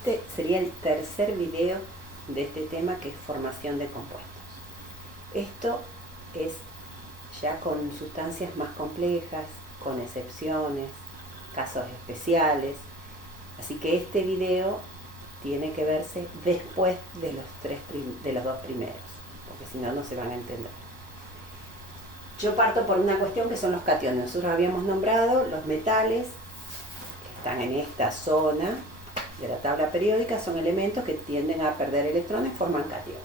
Este sería el tercer video de este tema, que es formación de compuestos. Esto es ya con sustancias más complejas, con excepciones, casos especiales. Así que este video tiene que verse después de los dos primeros, porque si no, no se van a entender. Yo parto por una cuestión que son los cationes. Nosotros habíamos nombrado los metales que están en esta zona de la tabla periódica, son elementos que tienden a perder electrones, forman cationes.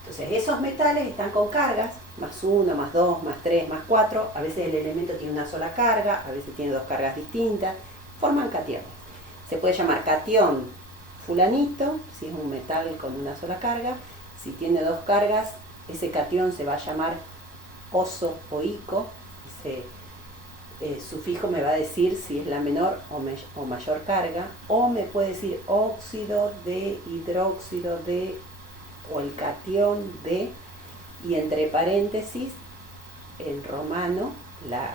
Entonces esos metales están con cargas, más 1, más 2, más 3, más 4, a veces el elemento tiene una sola carga, a veces tiene dos cargas distintas, forman cationes. Se puede llamar catión fulanito, si es un metal con una sola carga. Si tiene dos cargas, ese catión se va a llamar oso o ico. Ese sufijo me va a decir si es la menor o mayor carga, o me puede decir óxido de, hidróxido de, o el catión de, y entre paréntesis, en romano, la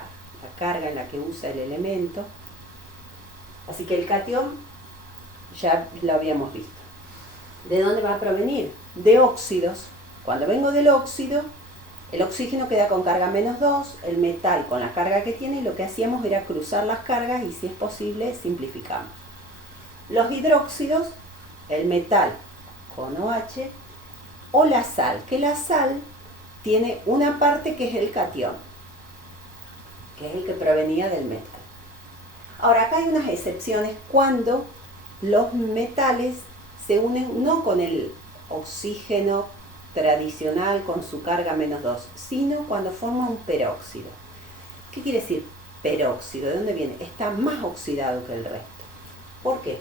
carga en la que usa el elemento. Así que el catión ya lo habíamos visto. ¿De dónde va a provenir? De óxidos. Cuando vengo del óxido, el oxígeno queda con carga menos 2, el metal con la carga que tiene, y lo que hacíamos era cruzar las cargas y, si es posible, simplificamos. Los hidróxidos, el metal con OH, o la sal, que la sal tiene una parte que es el catión, que es el que provenía del metal. Ahora, acá hay unas excepciones cuando los metales se unen no con el oxígeno tradicional con su carga menos 2, sino cuando forma un peróxido. ¿Qué quiere decir peróxido? ¿De dónde viene? Está más oxidado que el resto. ¿Por qué?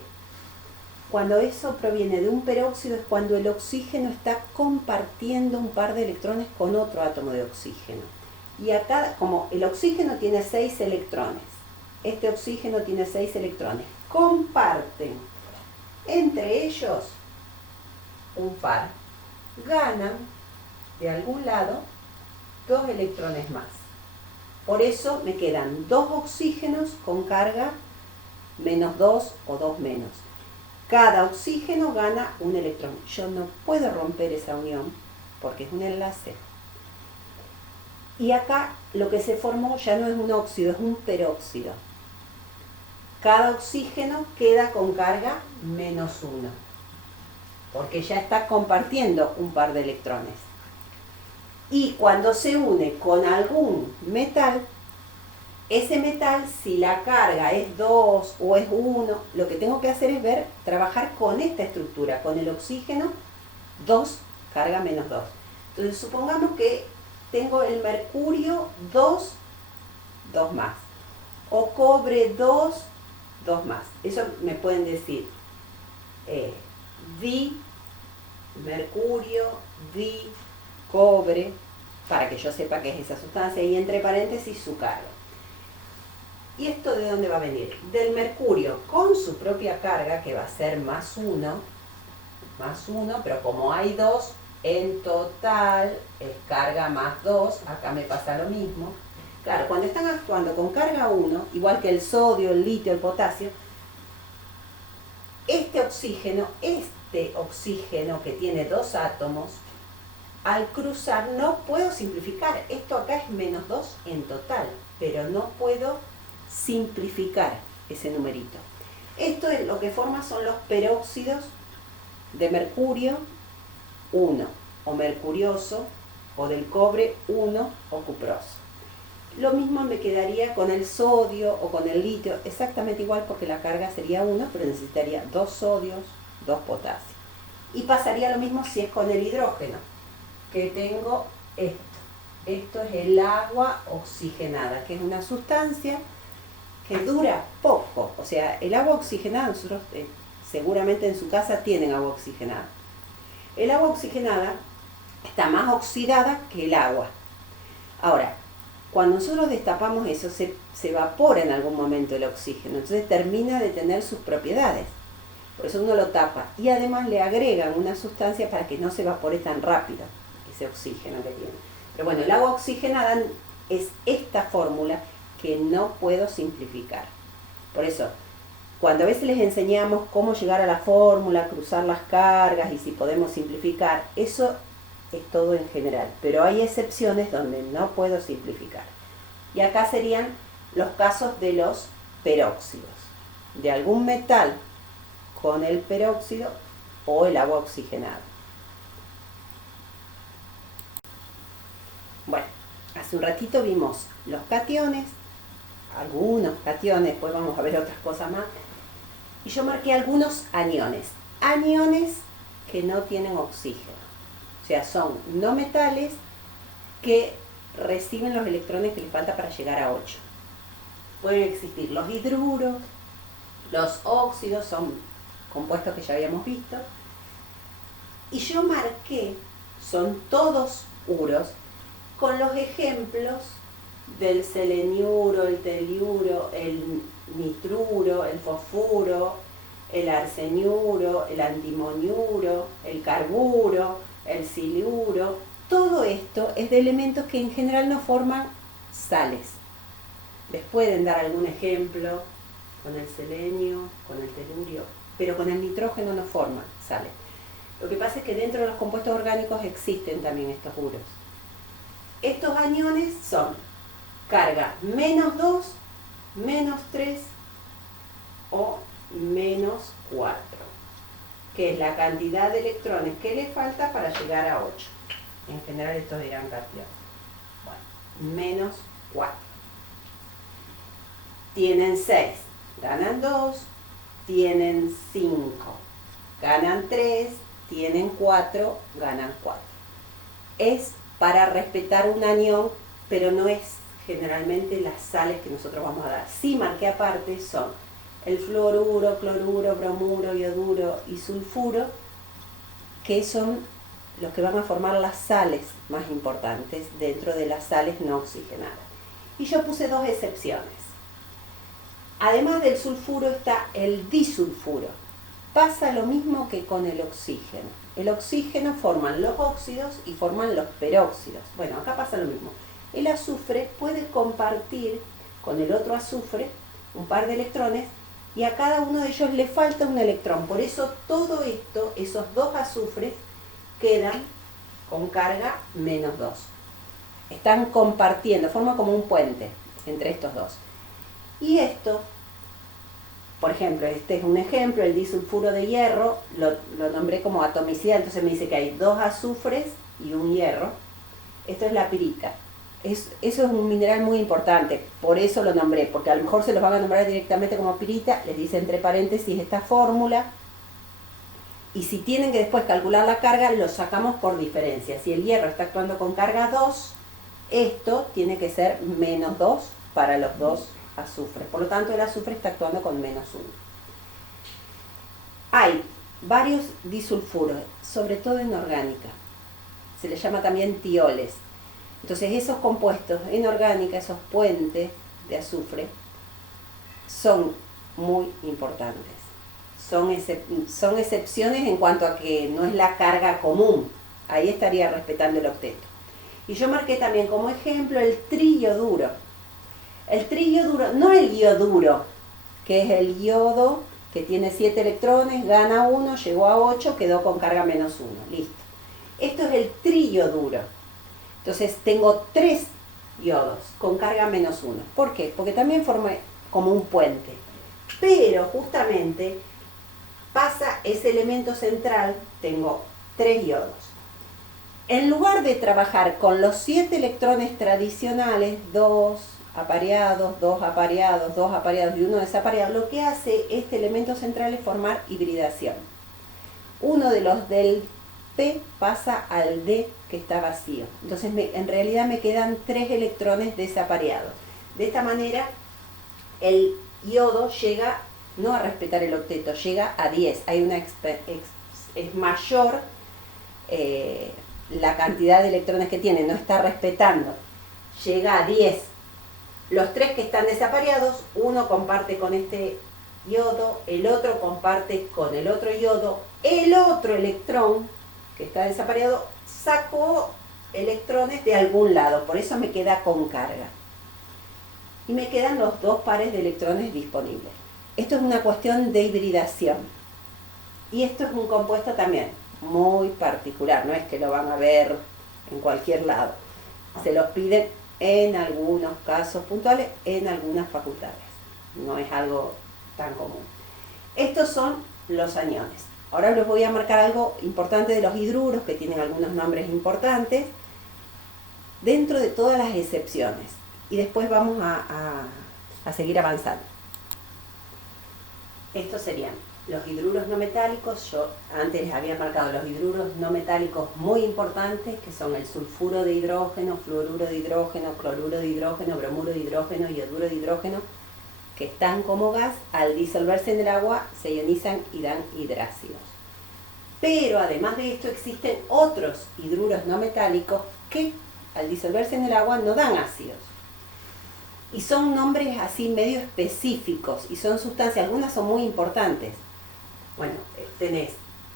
Cuando eso proviene de un peróxido es cuando el oxígeno está compartiendo un par de electrones con otro átomo de oxígeno. Y acá, como el oxígeno tiene 6 electrones, este oxígeno tiene 6 electrones, comparten entre ellos un par, ganan de algún lado 2 electrones más. Por eso me quedan 2 oxígenos con carga menos 2 o 2 menos. Cada oxígeno gana un electrón. Yo no puedo romper esa unión porque es un enlace. Y acá lo que se formó ya no es un óxido, es un peróxido. Cada oxígeno queda con carga menos 1, porque ya está compartiendo un par de electrones. Y cuando se une con algún metal, ese metal, si la carga es 2 o es 1, lo que tengo que hacer es trabajar con esta estructura, con el oxígeno 2, carga menos 2. Entonces supongamos que tengo el mercurio 2, 2 más, o cobre 2, 2 más. Eso me pueden decir di mercurio, di cobre, para que yo sepa qué es esa sustancia, y entre paréntesis su carga. ¿Y esto de dónde va a venir? Del mercurio con su propia carga, que va a ser más 1, pero como hay 2, en total es carga más 2, acá me pasa lo mismo. Claro, cuando están actuando con carga 1, igual que el sodio, el litio, el potasio, este oxígeno que tiene 2 átomos, al cruzar no puedo simplificar. Esto acá es menos 2 en total, pero no puedo simplificar ese numerito. Esto es lo que forma son los peróxidos de mercurio 1, o mercurioso, o del cobre 1, o cuproso. Lo mismo me quedaría con el sodio o con el litio, exactamente igual, porque la carga sería 1, pero necesitaría 2 sodios, 2 potasios. Y pasaría lo mismo si es con el hidrógeno, que tengo esto. Esto es el agua oxigenada, que es una sustancia que dura poco. O sea, el agua oxigenada, nosotros seguramente en su casa tienen agua oxigenada. El agua oxigenada está más oxidada que el agua. Ahora, cuando nosotros destapamos eso, se evapora en algún momento el oxígeno, entonces termina de tener sus propiedades. Por eso uno lo tapa, y además le agregan una sustancia para que no se evapore tan rápido ese oxígeno que tiene. Pero bueno, el agua oxigenada es esta fórmula que no puedo simplificar. Por eso, cuando a veces les enseñamos cómo llegar a la fórmula, cruzar las cargas y si podemos simplificar, eso es todo en general, pero hay excepciones donde no puedo simplificar. Y acá serían los casos de los peróxidos, de algún metal con el peróxido o el agua oxigenada. Bueno, hace un ratito vimos los cationes, algunos cationes, después vamos a ver otras cosas más, y yo marqué algunos aniones. Aniones que no tienen oxígeno, o sea, son no metales que reciben los electrones que les falta para llegar a 8. Pueden existir los hidruros, los óxidos, son compuestos que ya habíamos visto. Y yo marqué, son todos uros, con los ejemplos del seleniuro, el telluro, el nitruro, el fosfuro, el arseniuro, el antimoniuro, el carburo, el siluro. Todo esto es de elementos que en general no forman sales. Les pueden dar algún ejemplo con el selenio, con el telurio, pero con el nitrógeno no forman sales. Lo que pasa es que dentro de los compuestos orgánicos existen también estos uros. Estos aniones son carga -2, -3 o -4, que es la cantidad de electrones que le falta para llegar a 8. En general estos dirán cationes. Bueno, -4. Tienen 6, ganan 2, tienen 5, ganan 3, tienen 4, ganan 4. Es para respetar un anión, pero no es generalmente las sales que nosotros vamos a dar. Sí marqué aparte son el fluoruro, cloruro, bromuro, ioduro y sulfuro, que son los que van a formar las sales más importantes dentro de las sales no oxigenadas. Y yo puse dos excepciones. Además del sulfuro está el disulfuro. Pasa lo mismo que con el oxígeno. El oxígeno forman los óxidos y forman los peróxidos. Bueno, acá pasa lo mismo. El azufre puede compartir con el otro azufre un par de electrones y a cada uno de ellos le falta un electrón. Por eso todo esto, esos dos azufres, quedan con carga -2. Están compartiendo, forma como un puente entre estos dos. Y esto, por ejemplo, este es un ejemplo, el disulfuro de hierro, lo nombré como atomicidad, entonces me dice que hay 2 azufres y un hierro. Esto es la pirita. Eso es un mineral muy importante, por eso lo nombré, porque a lo mejor se los van a nombrar directamente como pirita, les dice entre paréntesis esta fórmula, y si tienen que después calcular la carga, lo sacamos por diferencia. Si el hierro está actuando con carga 2, esto tiene que ser -2 para los dos azufres. Por lo tanto, el azufre está actuando con -1. Hay varios disulfuros, sobre todo en orgánica. Se les llama también tioles. Entonces, esos compuestos en orgánica, esos puentes de azufre, son muy importantes. Son excepciones en cuanto a que no es la carga común. Ahí estaría respetando el octeto. Y yo marqué también como ejemplo el triyoduro. El triyoduro, no el ioduro, que es el yodo que tiene 7 electrones, gana 1, llegó a 8, quedó con carga -1. Listo. Esto es el triyoduro. Entonces tengo 3 yodos con carga -1. ¿Por qué? Porque también forma como un puente. Pero justamente pasa ese elemento central, tengo 3 yodos. En lugar de trabajar con los 7 electrones tradicionales, 2 apareados, 2 apareados, 2 apareados y 1 desapareado, lo que hace este elemento central es formar hibridación. Uno de los del P pasa al D que está vacío. Entonces en realidad me quedan 3 electrones desapareados. De esta manera el yodo llega no a respetar el octeto, llega a 10. Hay una es mayor la cantidad de electrones que tiene, no está respetando. Llega a 10. Los 3 que están desapareados, uno comparte con este yodo, el otro comparte con el otro yodo, el otro electrón que está desapareado sacó electrones de algún lado, por eso me queda con carga. Y me quedan los 2 pares de electrones disponibles. Esto es una cuestión de hibridación. Y esto es un compuesto también muy particular, no es que lo van a ver en cualquier lado. Se los piden en algunos casos puntuales, en algunas facultades. No es algo tan común. Estos son los aniones. Ahora les voy a marcar algo importante de los hidruros, que tienen algunos nombres importantes, dentro de todas las excepciones. Y después vamos a seguir avanzando. Estos serían los hidruros no metálicos. Yo antes les había marcado los hidruros no metálicos muy importantes, que son el sulfuro de hidrógeno, fluoruro de hidrógeno, cloruro de hidrógeno, bromuro de hidrógeno y yoduro de hidrógeno, que están como gas, al disolverse en el agua se ionizan y dan hidrácidos. Pero además de esto existen otros hidruros no metálicos que al disolverse en el agua no dan ácidos. Y son nombres así medio específicos y son sustancias, algunas son muy importantes. Bueno,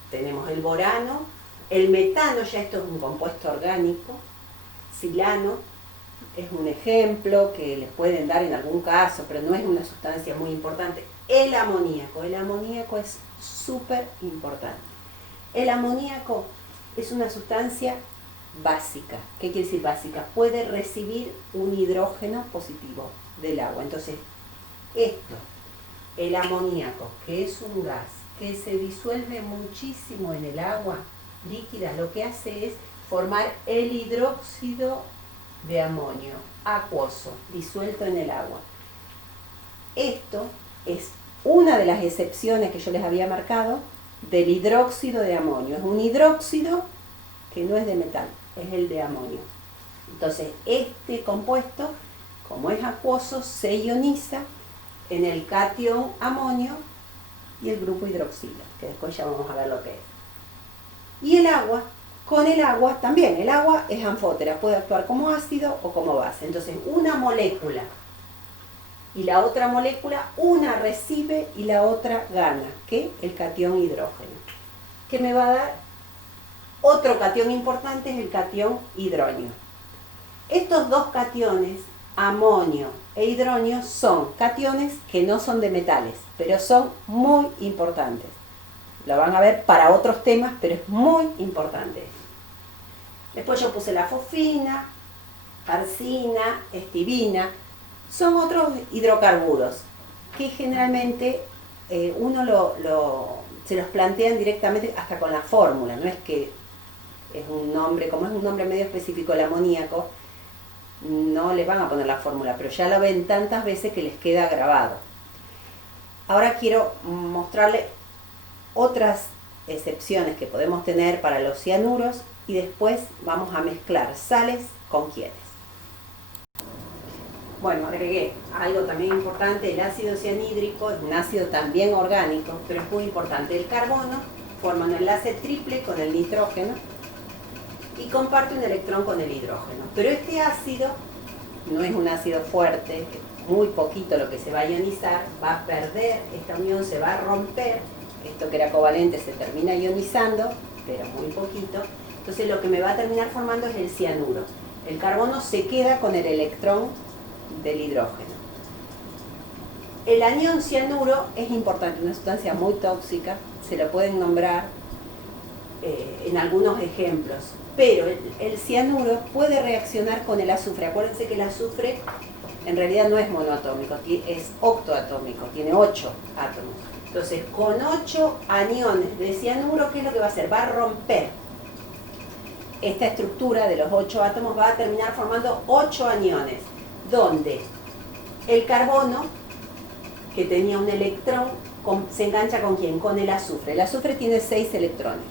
tenemos el borano, el metano, ya esto es un compuesto orgánico, silano es un ejemplo que les pueden dar en algún caso, pero no es una sustancia muy importante. El amoníaco es súper importante. El amoníaco es una sustancia básica. ¿Qué quiere decir básica? Puede recibir un hidrógeno positivo del agua. Entonces, el amoníaco, que es un gas que se disuelve muchísimo en el agua líquida, lo que hace es formar el hidróxido de amonio acuoso, disuelto en el agua. Esto es una de las excepciones que yo les había marcado del hidróxido de amonio. Es un hidróxido que no es de metal, es el de amonio. Entonces, este compuesto, como es acuoso, se ioniza en el catión amonio y el grupo hidroxilo, que después ya vamos a ver lo que es. Y el agua, con el agua también, el agua es anfótera, puede actuar como ácido o como base. Entonces, una molécula y la otra molécula, una recibe y la otra gana, que el catión hidrógeno, que me va a dar otro catión importante, es el catión hidronio. Estos dos cationes, amonio e hidronio, son cationes que no son de metales, pero son muy importantes. Lo van a ver para otros temas, pero es muy importante. Después yo puse la fosfina, arsina, estibina. Son otros hidrocarburos que generalmente uno se los plantean directamente hasta con la fórmula. No es que es un nombre, como es un nombre medio específico, el amoníaco, no le van a poner la fórmula, pero ya lo ven tantas veces que les queda grabado. Ahora quiero mostrarles otras excepciones que podemos tener para los cianuros y después vamos a mezclar sales con quienes. Bueno, agregué algo también importante, el ácido cianhídrico, es un ácido también orgánico, pero es muy importante. El carbono forma un enlace triple con el nitrógeno y comparte un electrón con el hidrógeno. Pero este ácido no es un ácido fuerte, muy poquito lo que se va a ionizar, va a perder esta unión, se va a romper, esto que era covalente se termina ionizando, pero muy poquito. Entonces lo que me va a terminar formando es el cianuro. El carbono se queda con el electrón del hidrógeno. El anión cianuro es importante, una sustancia muy tóxica, se lo pueden nombrar en algunos ejemplos, pero el cianuro puede reaccionar con el azufre. Acuérdense que el azufre en realidad no es monoatómico, es octoatómico, tiene 8 átomos. Entonces, con 8 aniones de cianuro, ¿qué es lo que va a hacer? Va a romper esta estructura de los 8 átomos, va a terminar formando 8 aniones, donde el carbono, que tenía un electrón, se engancha ¿con quién? Con el azufre. El azufre tiene 6 electrones.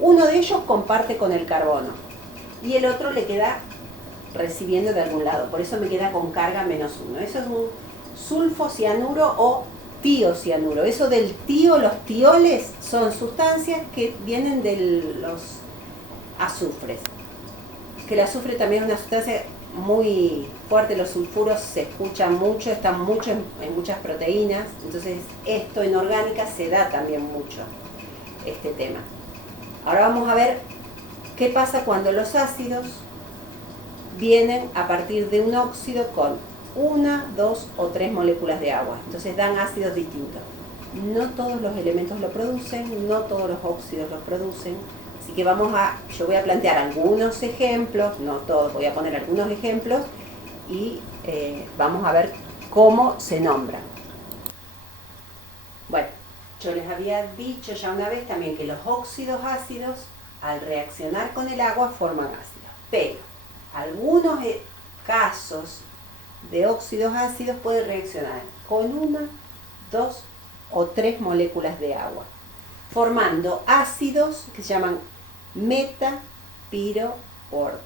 Uno de ellos comparte con el carbono y el otro le queda recibiendo de algún lado. Por eso me queda con carga -1. Eso es un sulfocianuro o tiocianuro. Eso del tio, los tioles son sustancias que vienen de los azufres. Que el azufre también es una sustancia muy fuerte, los sulfuros se escuchan mucho, están mucho en muchas proteínas, entonces esto en orgánica se da también mucho, este tema. Ahora vamos a ver qué pasa cuando los ácidos vienen a partir de un óxido con una, dos o tres moléculas de agua. Entonces dan ácidos distintos. No todos los elementos lo producen, no todos los óxidos lo producen. Así que yo voy a plantear algunos ejemplos, no todos, voy a poner algunos ejemplos y vamos a ver cómo se nombran. Bueno, yo les había dicho ya una vez también que los óxidos ácidos al reaccionar con el agua forman ácidos, pero algunos casos de óxidos ácidos pueden reaccionar con una, dos o tres moléculas de agua, formando ácidos que se llaman meta, piro, orto.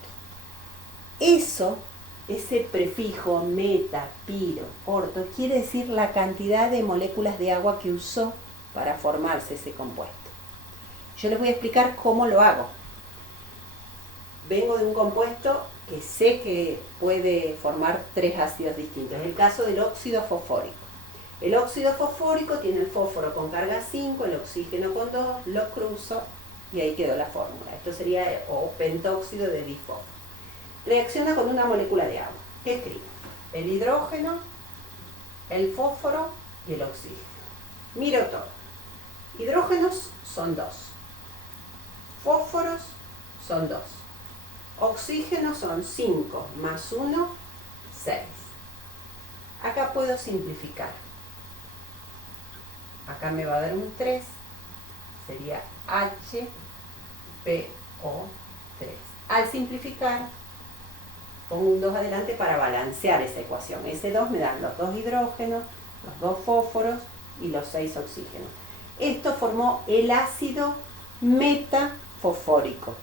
Ese prefijo meta, piro, orto quiere decir la cantidad de moléculas de agua que usó para formarse ese compuesto. Yo les voy a explicar cómo lo hago. Vengo de un compuesto que sé que puede formar tres ácidos distintos. Es el caso del óxido fosfórico. El óxido fosfórico tiene el fósforo con carga 5, el oxígeno con 2, lo cruzo y ahí quedó la fórmula. Esto sería pentóxido de difósforo. Reacciona con una molécula de agua. ¿Qué escribo? El hidrógeno, el fósforo y el oxígeno. Miro todo. Hidrógenos son 2. Fósforos son 2. Oxígenos son 5 más 1, 6. Acá puedo simplificar. Acá me va a dar un 3. Sería HPO3. Al simplificar, pongo un 2 adelante para balancear esa ecuación. Ese 2 me dan los 2 hidrógenos, los 2 fósforos y los 6 oxígenos. Esto formó el ácido metafosfórico.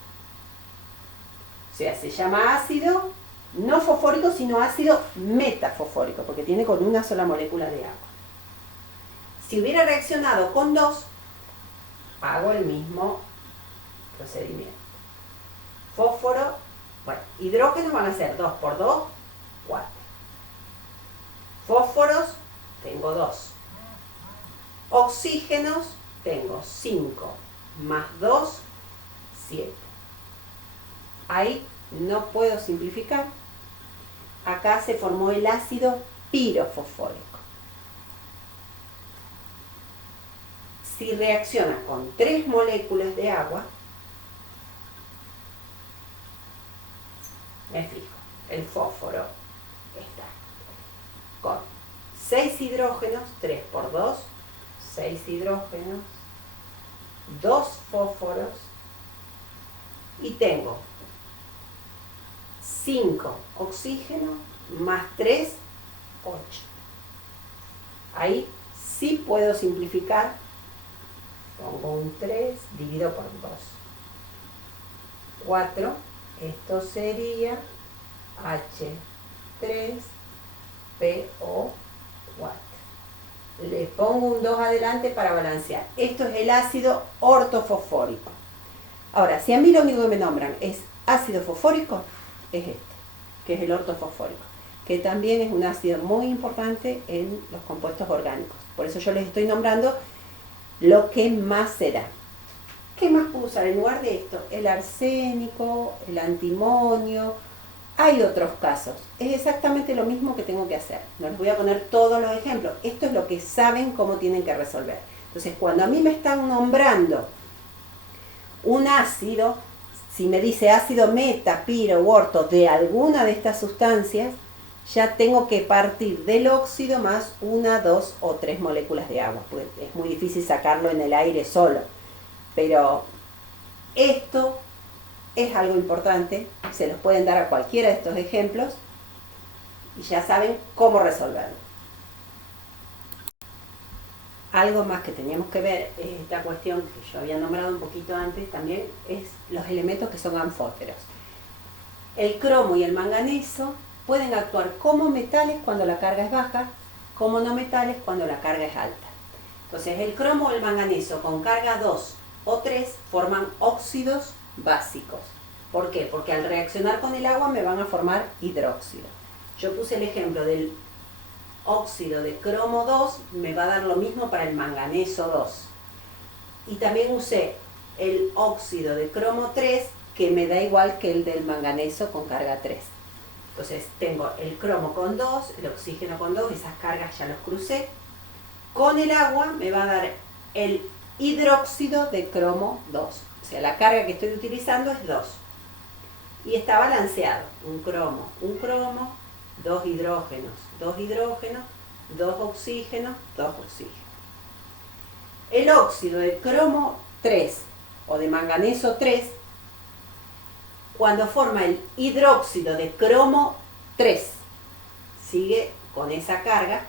O sea, se llama ácido no fosfórico, sino ácido metafosfórico, porque tiene con una sola molécula de agua. Si hubiera reaccionado con 2, hago el mismo procedimiento. Fósforo, bueno, hidrógenos van a ser 2 por 2, 4. Fósforos, tengo 2. Oxígenos, tengo 5 más 2, 7. Ahí no puedo simplificar. Acá se formó el ácido pirofosfórico. Si reacciona con 3 moléculas de agua, me fijo, el fósforo está con 6 hidrógenos, 3 por 2, 6 hidrógenos, 2 fósforos y tengo 5 oxígenos más 3, 8. Ahí sí puedo simplificar. Pongo un 3, divido por 2. 4, esto sería H3PO4. Le pongo un 2 adelante para balancear. Esto es el ácido ortofosfórico. Ahora, si a mí lo único que me nombran es ácido fosfórico, es este, que es el ortofosfórico, que también es un ácido muy importante en los compuestos orgánicos. Por eso yo les estoy nombrando lo que más se da. ¿Qué más puedo usar en lugar de esto? El arsénico, el antimonio. Hay otros casos. Es exactamente lo mismo que tengo que hacer. No les voy a poner todos los ejemplos. Esto es lo que saben cómo tienen que resolver. Entonces, cuando a mí me están nombrando un ácido, si me dice ácido meta, piro u orto de alguna de estas sustancias, ya tengo que partir del óxido más 1, 2 o 3 moléculas de agua. Pues es muy difícil sacarlo en el aire solo. Pero esto es algo importante. Se los pueden dar a cualquiera de estos ejemplos y ya saben cómo resolverlo. Algo más que teníamos que ver es esta cuestión que yo había nombrado un poquito antes también, es los elementos que son anfóteros. El cromo y el manganeso pueden actuar como metales cuando la carga es baja, como no metales cuando la carga es alta. Entonces el cromo o el manganeso con carga 2 o 3 forman óxidos básicos. ¿Por qué? Porque al reaccionar con el agua me van a formar hidróxido. Yo puse el ejemplo del óxido de cromo 2, me va a dar lo mismo para el manganeso 2. Y también usé el óxido de cromo 3, que me da igual que el del manganeso con carga 3. Entonces tengo el cromo con 2, el oxígeno con 2, esas cargas ya los crucé. Con el agua me va a dar el hidróxido de cromo 2. O sea, la carga que estoy utilizando es 2. Y está balanceado. Un cromo, dos hidrógenos, dos hidrógenos, dos oxígenos, dos oxígenos. El óxido de cromo 3 o de manganeso 3, cuando forma el hidróxido de cromo 3, sigue con esa carga.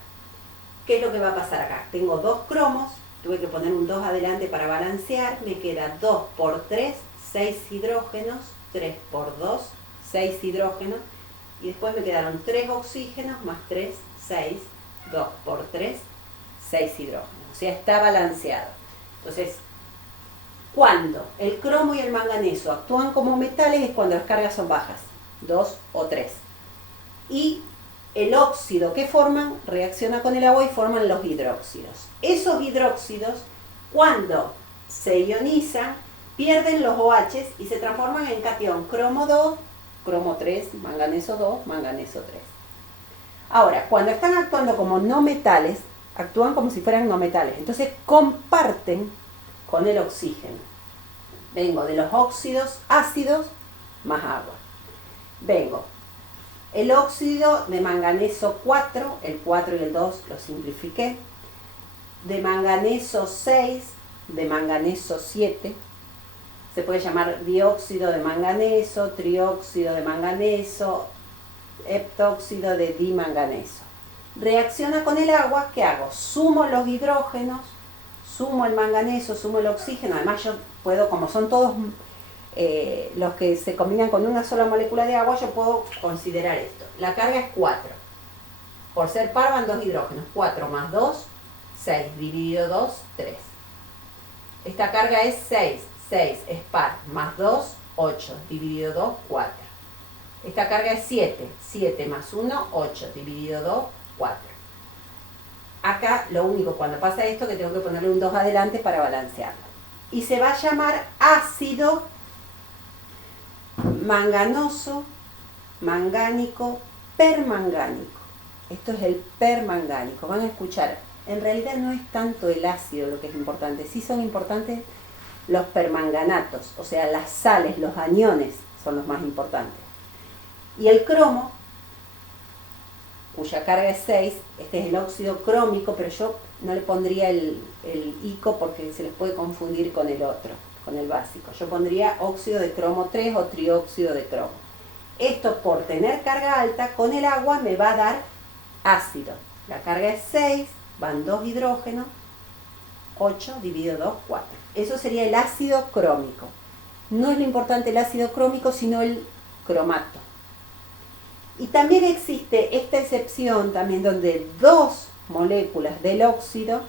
¿Qué es lo que va a pasar acá? Tengo dos cromos, tuve que poner un 2 adelante para balancear, me queda 2 por 3, 6 hidrógenos, 3 por 2, 6 hidrógenos, y después me quedaron 3 oxígenos más 3, 6, 2 por 3, 6 hidrógenos. O sea, está balanceado. Entonces, cuando el cromo y el manganeso actúan como metales es cuando las cargas son bajas, 2 o 3. Y el óxido que forman reacciona con el agua y forman los hidróxidos. Esos hidróxidos, cuando se ionizan, pierden los OH y se transforman en catión cromo 2, cromo 3, manganeso 2, manganeso 3. Ahora, cuando están actuando como no metales, actúan como si fueran no metales. Entonces comparten con el oxígeno. Vengo de los óxidos ácidos más agua. Vengo el óxido de manganeso 4, el 4 y el 2 lo simplifiqué, de manganeso 6, de manganeso 7, se puede llamar dióxido de manganeso, trióxido de manganeso, heptóxido de dimanganeso. Reacciona con el agua, ¿qué hago? Sumo los hidrógenos, sumo el manganeso, sumo el oxígeno, además yo puedo, como son todos los que se combinan con una sola molécula de agua, yo puedo considerar esto. La carga es 4. Por ser par van 2 hidrógenos. 4 más 2, 6. Dividido 2, 3. Esta carga es 6. 6 es par. Más 2, 8. Dividido 2, 4. Esta carga es 7. 7 más 1, 8. Dividido 2, 4. Acá lo único cuando pasa esto que tengo que ponerle un 2 adelante para balancearlo. Y se va a llamar ácido manganoso, mangánico, permangánico. Esto es el permangánico. Van a escuchar, en realidad no es tanto el ácido lo que es importante, sí son importantes los permanganatos, o sea, las sales, los aniones son los más importantes. Y el cromo, cuya carga es 6, este es el óxido crómico, pero yo no le pondría el ico porque se les puede confundir con el otro, con el básico. Yo pondría óxido de cromo 3 o trióxido de cromo. Esto, por tener carga alta, con el agua me va a dar ácido. La carga es 6, van 2 hidrógenos, 8 dividido 2, 4. Eso sería el ácido crómico. No es lo importante el ácido crómico, sino el cromato. Y también existe esta excepción también donde 2 moléculas del óxido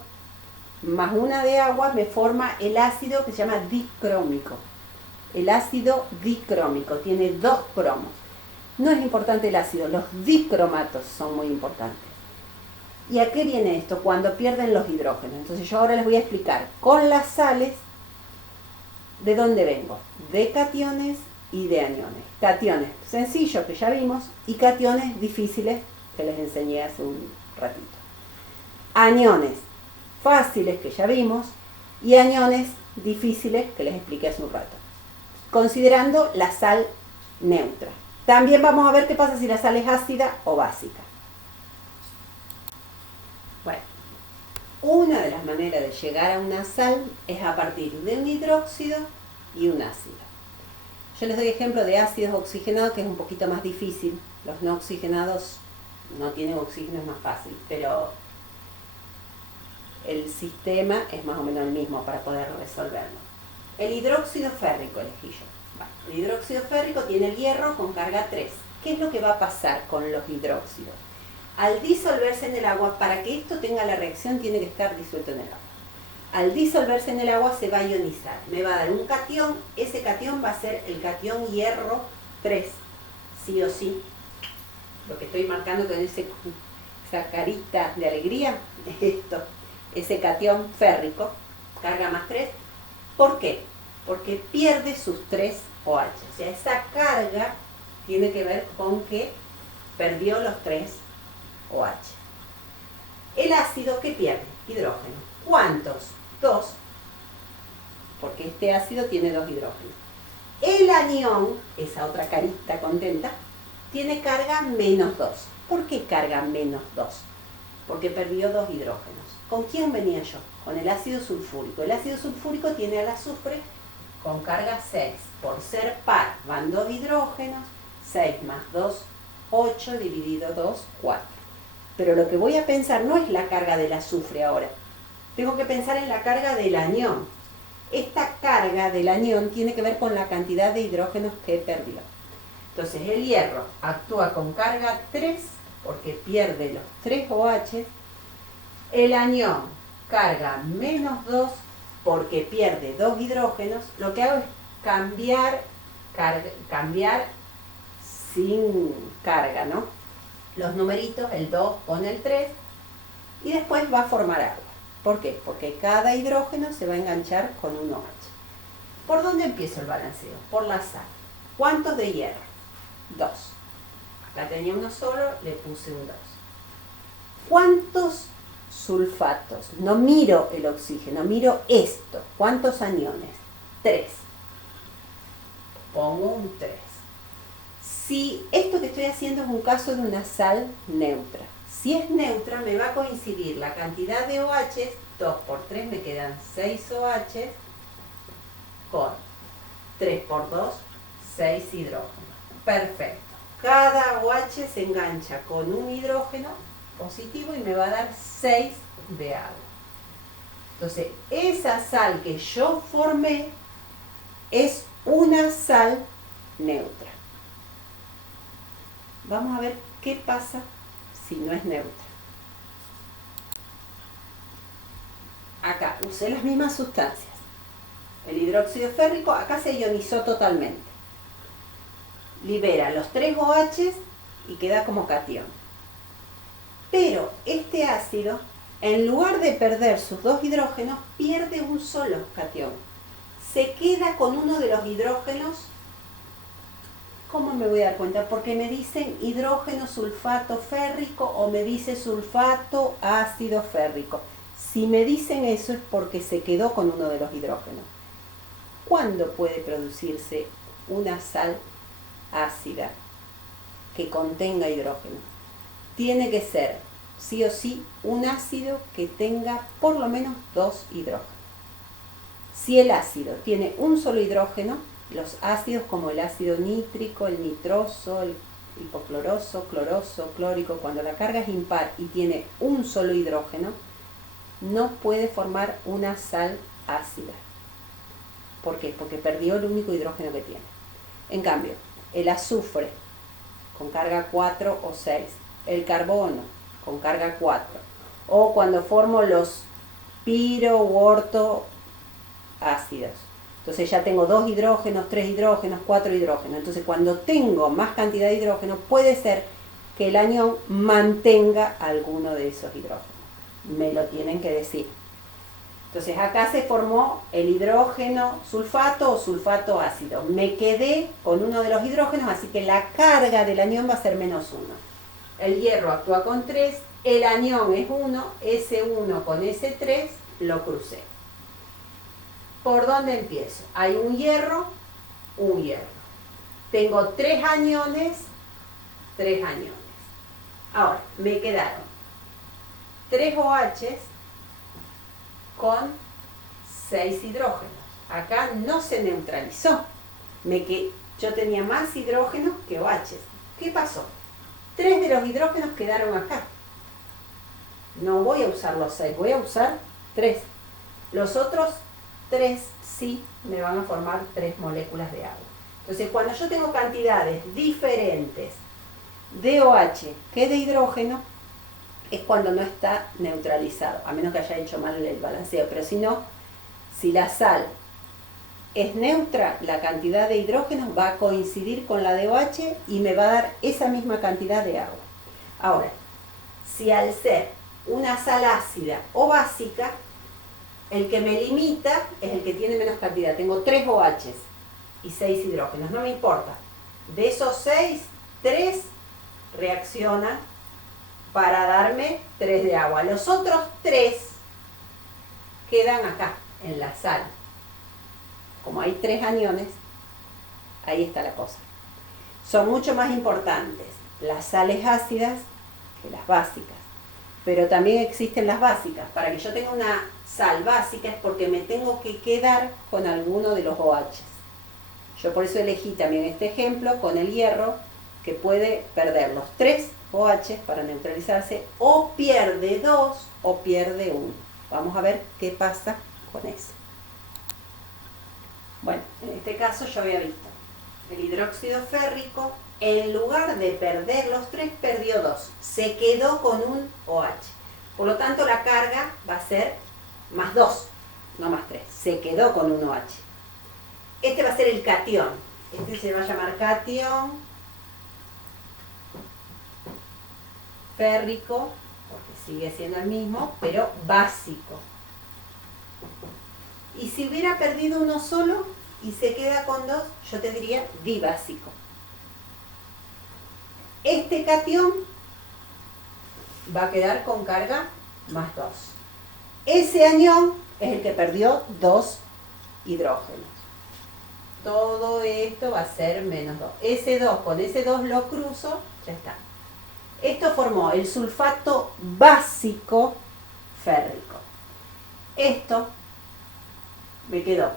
más una de agua me forma el ácido que se llama dicrómico. El ácido dicrómico tiene 2 cromos. No es importante el ácido, los dicromatos son muy importantes. ¿Y a qué viene esto? Cuando pierden los hidrógenos. Entonces yo ahora les voy a explicar con las sales de dónde vengo. De cationes y de aniones. Cationes sencillos que ya vimos y cationes difíciles que les enseñé hace un ratito. Aniones fáciles que ya vimos y aniones difíciles que les expliqué hace un rato. Considerando la sal neutra. También vamos a ver qué pasa si la sal es ácida o básica. Bueno, una de las maneras de llegar a una sal es a partir de un hidróxido y un ácido. Yo les doy ejemplo de ácidos oxigenados, que es un poquito más difícil. Los no oxigenados no tienen oxígeno, es más fácil, pero el sistema es más o menos el mismo para poder resolverlo. El hidróxido férrico elegí yo. Bueno, el hidróxido férrico tiene el hierro con carga 3. ¿Qué es lo que va a pasar con los hidróxidos? Al disolverse en el agua, para que esto tenga la reacción tiene que estar disuelto en el agua. Al disolverse en el agua se va a ionizar. Me va a dar un catión, ese catión va a ser el catión hierro 3, sí o sí. Lo que estoy marcando con esa carita de alegría es esto. Ese catión férrico, carga más 3. ¿Por qué? Porque pierde sus 3 OH. O sea, esa carga tiene que ver con que perdió los 3 OH. El ácido, ¿qué pierde? Hidrógeno. ¿Cuántos? 2, porque este ácido tiene 2 hidrógenos. El anión, esa otra carita contenta, tiene carga -2. ¿Por qué carga -2? Porque perdió 2 hidrógenos. ¿Con quién venía yo? Con el ácido sulfúrico. El ácido sulfúrico tiene al azufre con carga 6. Por ser par, van 2 hidrógenos, 6 más 2, 8, dividido 2, 4. Pero lo que voy a pensar no es la carga del azufre ahora. Tengo que pensar en la carga del anión. Esta carga del anión tiene que ver con la cantidad de hidrógenos que perdió. Entonces el hierro actúa con carga 3 porque pierde los 3 OH. El anión carga -2 porque pierde 2 hidrógenos. Lo que hago es cambiar sin carga, ¿no? Los numeritos, el 2 con el 3, y después va a formar agua. ¿Por qué? Porque cada hidrógeno se va a enganchar con un OH. ¿Por dónde empiezo el balanceo? Por la sal. ¿Cuántos de hierro? 2. Acá tenía uno solo, le puse un 2. ¿Cuántos sulfatos? No miro el oxígeno, miro esto. ¿Cuántos aniones? 3. Pongo un 3. Si esto que estoy haciendo es un caso de una sal neutra. Si es neutra, me va a coincidir la cantidad de OH, 2 por 3 me quedan 6 OH, con 3 por 2, 6 hidrógenos. Perfecto. Cada OH se engancha con un hidrógeno positivo y me va a dar 6 de agua. Entonces, esa sal que yo formé es una sal neutra. Vamos a ver qué pasa si no es neutra. Acá usé las mismas sustancias. El hidróxido férrico acá se ionizó totalmente. Libera los 3 OH y queda como catión. Pero este ácido, en lugar de perder sus 2 hidrógenos, pierde un solo catión. Se queda con uno de los hidrógenos. ¿Cómo me voy a dar cuenta? Porque me dicen hidrógeno sulfato férrico o me dice sulfato ácido férrico. Si me dicen eso es porque se quedó con uno de los hidrógenos. ¿Cuándo puede producirse una sal ácida que contenga hidrógeno? Tiene que ser, sí o sí, un ácido que tenga por lo menos 2 hidrógenos. Si el ácido tiene un solo hidrógeno, los ácidos como el ácido nítrico, el nitroso, el hipocloroso, cloroso, clórico, cuando la carga es impar y tiene un solo hidrógeno, no puede formar una sal ácida. ¿Por qué? Porque perdió el único hidrógeno que tiene. En cambio, el azufre con carga 4 o 6, el carbono con carga 4, o cuando formo los piro u orto ácidos. Entonces ya tengo 2 hidrógenos, 3 hidrógenos, 4 hidrógenos. Entonces cuando tengo más cantidad de hidrógeno, puede ser que el anión mantenga alguno de esos hidrógenos. Me lo tienen que decir. Entonces acá se formó el hidrógeno sulfato o sulfato ácido. Me quedé con uno de los hidrógenos, así que la carga del anión va a ser -1. El hierro actúa con 3, el anión es 1, ese 1 con ese 3 lo crucé. ¿Por dónde empiezo? Hay un hierro. Tengo 3 aniones. Ahora, me quedaron 3 OH con 6 hidrógenos. Acá no se neutralizó. Yo tenía más hidrógenos que OH. ¿Qué pasó? 3 de los hidrógenos quedaron acá. No voy a usar los 6, voy a usar 3. Los otros 3 sí me van a formar 3 moléculas de agua. Entonces, cuando yo tengo cantidades diferentes de OH que de hidrógeno, es cuando no está neutralizado, a menos que haya hecho mal el balanceo. Pero si no, si la sal es neutra, la cantidad de hidrógenos va a coincidir con la de OH y me va a dar esa misma cantidad de agua. Ahora, si al ser una sal ácida o básica, el que me limita es el que tiene menos cantidad. Tengo 3 OH y 6 hidrógenos, no me importa. De esos 6, 3 reaccionan para darme 3 de agua. Los otros 3 quedan acá, en la sal. Como hay 3 aniones, ahí está la cosa. Son mucho más importantes las sales ácidas que las básicas. Pero también existen las básicas. Para que yo tenga una sal básica es porque me tengo que quedar con alguno de los OH. Yo por eso elegí también este ejemplo con el hierro, que puede perder los 3 OH para neutralizarse, o pierde 2 o pierde 1. Vamos a ver qué pasa con eso. Bueno, en este caso yo había visto el hidróxido férrico, en lugar de perder los 3, perdió 2. Se quedó con un OH. Por lo tanto, la carga va a ser más 2, no más 3. Se quedó con un OH. Este va a ser el catión. Este se va a llamar catión férrico, porque sigue siendo el mismo, pero básico. Y si hubiera perdido uno solo y se queda con 2, yo te diría dibásico. Este catión va a quedar con carga más 2. Ese anión es el que perdió 2 hidrógenos. Todo esto va a ser menos 2. Ese 2 con ese 2 lo cruzo, ya está. Esto formó el sulfato básico férrico. Esto me quedó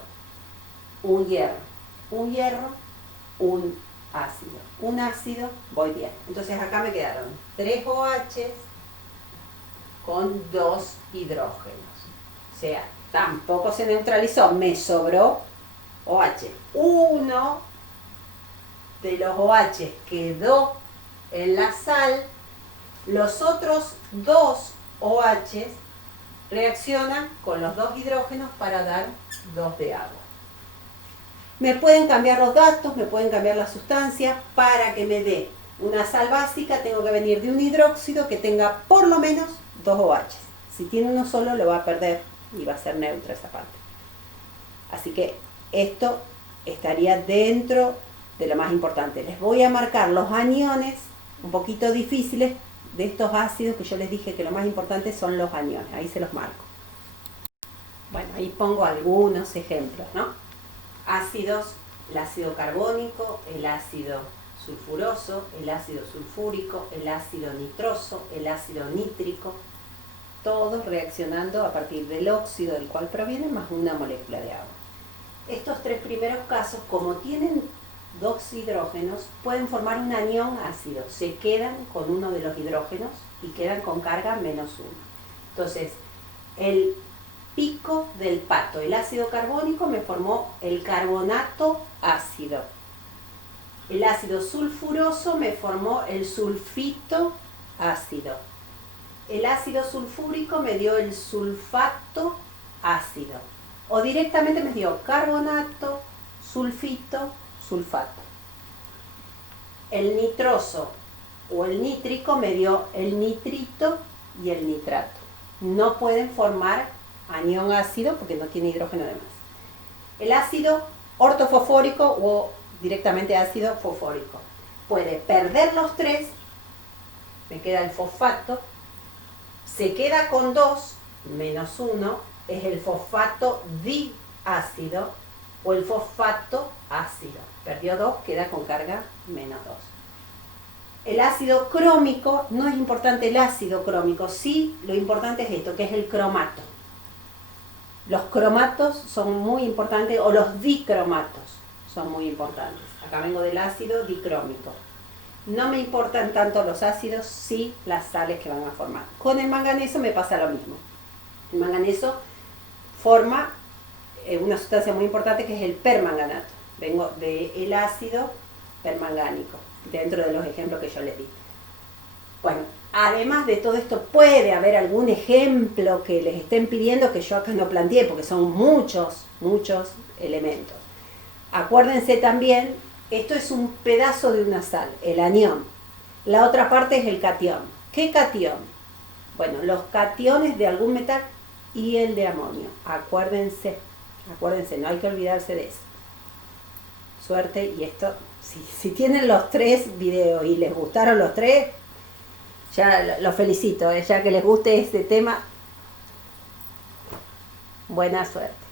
un hierro, un ácido. Un ácido, voy bien. Entonces acá me quedaron 3 OH con 2 hidrógenos. O sea, tampoco se neutralizó, me sobró OH. Uno de los OH quedó en la sal, los otros 2 OH reaccionan con los 2 hidrógenos para dar 2 de agua. Me pueden cambiar los datos, me pueden cambiar la sustancia. Para que me dé una sal básica tengo que venir de un hidróxido que tenga por lo menos 2 OH. Si tiene uno solo lo va a perder y va a ser neutra esa parte. Así que esto estaría dentro de lo más importante. Les voy a marcar los aniones un poquito difíciles de estos ácidos que yo les dije que lo más importante son los aniones. Ahí se los marco. Bueno, ahí pongo algunos ejemplos, ¿no? Ácidos, el ácido carbónico, el ácido sulfuroso, el ácido sulfúrico, el ácido nitroso, el ácido nítrico, todos reaccionando a partir del óxido del cual proviene más una molécula de agua. Estos 3 primeros casos, como tienen 2 hidrógenos, pueden formar un anión ácido, se quedan con uno de los hidrógenos y quedan con carga menos 1. Entonces, el pico del pato, el ácido carbónico, me formó el carbonato ácido. El ácido sulfuroso me formó el sulfito ácido. El ácido sulfúrico me dio el sulfato ácido. O directamente me dio carbonato, sulfito, sulfato. El nitroso o el nítrico me dio el nitrito y el nitrato. No pueden formar anión ácido porque no tiene hidrógeno de más. El ácido ortofosfórico o directamente ácido fosfórico puede perder los 3, me queda el fosfato, se queda con 2, menos 1, es el fosfato diácido o el fosfato ácido. Perdió 2, queda con carga menos 2. El ácido crómico, no es importante el ácido crómico, sí, lo importante es esto, que es el cromato. Los cromatos son muy importantes, o los dicromatos son muy importantes. Acá vengo del ácido dicrómico. No me importan tanto los ácidos, sí las sales que van a formar. Con el manganeso me pasa lo mismo. El manganeso forma una sustancia muy importante que es el permanganato. Vengo del ácido permangánico, dentro de los ejemplos que yo les di. Bueno, además de todo esto, puede haber algún ejemplo que les estén pidiendo que yo acá no planteé, porque son muchos elementos. Acuérdense también, esto es un pedazo de una sal, el anión. La otra parte es el catión. ¿Qué catión? Bueno, los cationes de algún metal y el de amonio. Acuérdense, no hay que olvidarse de eso. suerte. Y esto, si tienen los 3 videos y les gustaron los 3, ya los felicito, ya que les guste este tema. Buena suerte.